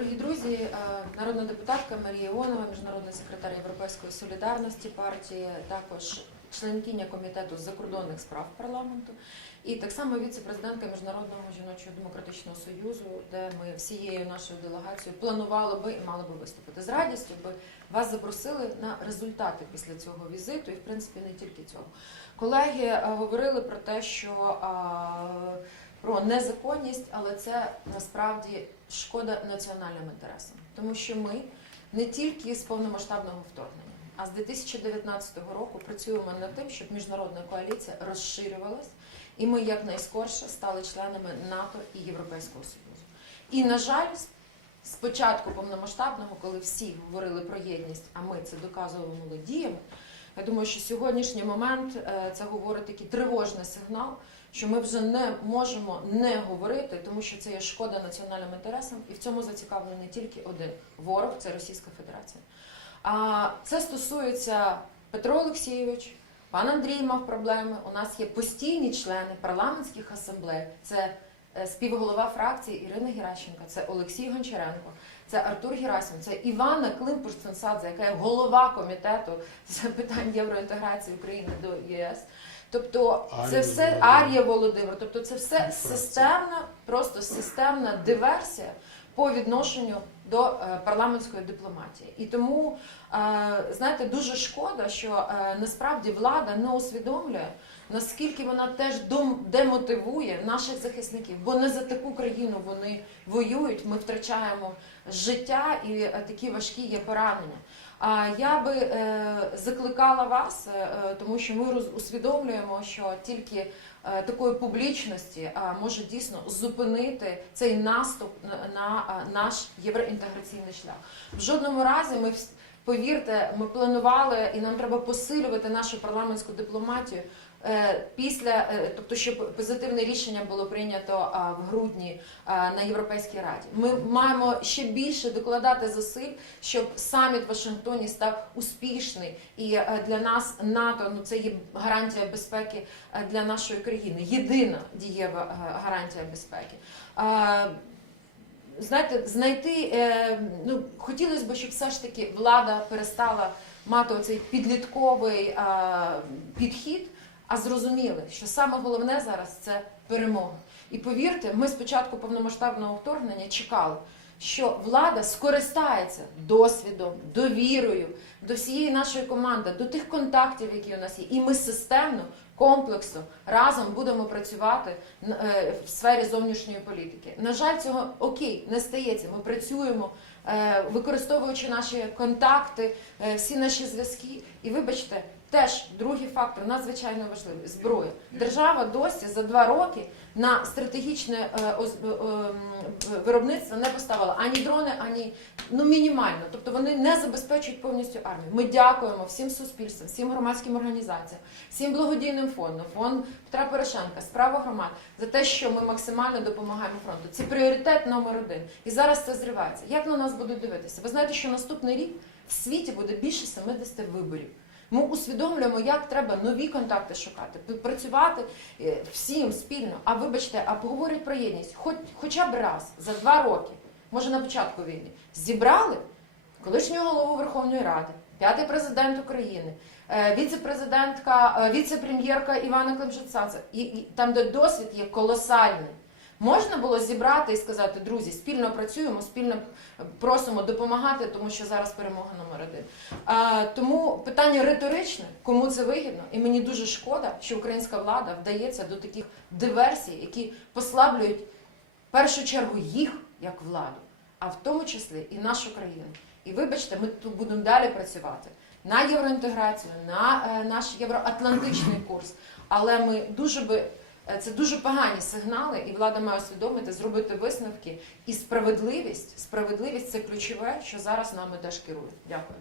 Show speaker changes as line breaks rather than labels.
Дорогі друзі, е, народна депутатка Марія Іонова, міжнародний секретар Європейської солідарності партії, також членкиня комітету з закордонних справ парламенту, і так само віце-президентка Міжнародного жіночого демократичного союзу, де ми всією нашою делегацією планували би і мали би виступити. З радістю би вас запросили на результати після цього візиту, і в принципі не тільки цього. Колеги е, говорили про те, що а, про незаконність, але це насправді шкода національним інтересам, тому що ми не тільки з повномасштабного вторгнення, а з 2019 року працюємо над тим, щоб міжнародна коаліція розширювалась, і ми якнайскорше стали членами НАТО і Європейського Союзу. І на жаль, з- з початку повномасштабного, коли всі говорили про єдність, а ми це доказували діями. Я думаю, що сьогоднішній момент е, це говорить такий тривожний сигнал, що ми вже не можемо не говорити, тому що це є шкода національним інтересам, і в цьому зацікавлений не тільки один ворог це Російська Федерація. А це стосується Петро Олексійович, пан Андрій мав проблеми. У нас є постійні члени парламентських асамблей. Це е, співголова фракції Ірина Геращенко, це Олексій Гончаренко, це Артур Герасимов, це Івана Климпуш-Цинцадзе, яка є голова комітету з питань євроінтеграції України до ЄС. Тобто це все
Володимир.
Арія Володимир. Тобто це все системна, просто системна диверсія по відношенню до е, парламентської дипломатії. І тому е, знаєте, дуже шкода, що е, насправді влада не усвідомлює. Наскільки вона теж демотивує наших захисників, бо не за таку країну вони воюють. Ми втрачаємо життя і такі важкі є поранення. А я би е, закликала вас, е, е, тому що ми роз- усвідомлюємо, що тільки такої публічності може дійсно зупинити цей наступ на, на наш євроінтеграційний шлях. В жодному разі ми повірте, ми планували і нам треба посилювати нашу парламентську дипломатію. Е, Після, е, тобто, щоб позитивне рішення було прийнято в грудні на Європейській раді, ми маємо ще більше докладати зусиль, щоб саміт в Вашингтоні став успішний. І е, для нас НАТО ну це є гарантія безпеки для нашої країни. Єдина дієва гарантія безпеки. Знаєте, знайти ну хотілося б, щоб все ж таки влада перестала мати оцей підлітковий підхід, а зрозуміли, що саме головне зараз це перемога. І повірте, ми з початку повномасштабного вторгнення чекали, що влада скористається досвідом, довірою до всієї нашої команди, до тих контактів, які у нас є, і ми системно, комплексно разом будемо працювати е, в сфері зовнішньої політики. На жаль, цього окей не стається. Ми працюємо, е, використовуючи наші контакти, е, всі наші зв'язки. І вибачте, теж другий фактор надзвичайно важливий зброя. Держава досі за два роки на стратегічне е, е, ем, виробництво не поставила ані дрони, ані ну мінімально. Тобто вони не забезпечують повністю армію. Ми дякуємо всім суспільствам, всім громадським організаціям, всім благодійним фондам, фонд Петра Порошенка, справа громад за те, що ми максимально допомагаємо фронту. Це пріоритет номер один. І зараз це зривається. Як на нас будуть дивитися? Ви знаєте, що наступний рік в світі буде більше 70 виборів. Ми усвідомлюємо, як треба нові контакти шукати, працювати е, всім спільно. А вибачте, а поговорять про єдність, хоч хоча б раз за два роки, може на початку війни, зібрали колишнього голову Верховної Ради, п'ятий президент України, е, віце-президентка, е, віце-прем'єрка Івана Климчуцаца. І, і там, де досвід є колосальний. Можна було зібрати і сказати, друзі, спільно працюємо, спільно просимо допомагати, тому що зараз перемога номер один. А, тому питання риторичне, кому це вигідно, і мені дуже шкода, що українська влада вдається до таких диверсій, які послаблюють в першу чергу їх як владу, а в тому числі і нашу країну. І вибачте, ми тут будемо далі працювати на євроінтеграцію, на е, наш євроатлантичний курс. Але ми дуже би це дуже погані сигнали, і влада має усвідомити, зробити висновки. І справедливість, справедливість це ключове, що зараз нами теж керує. Дякую.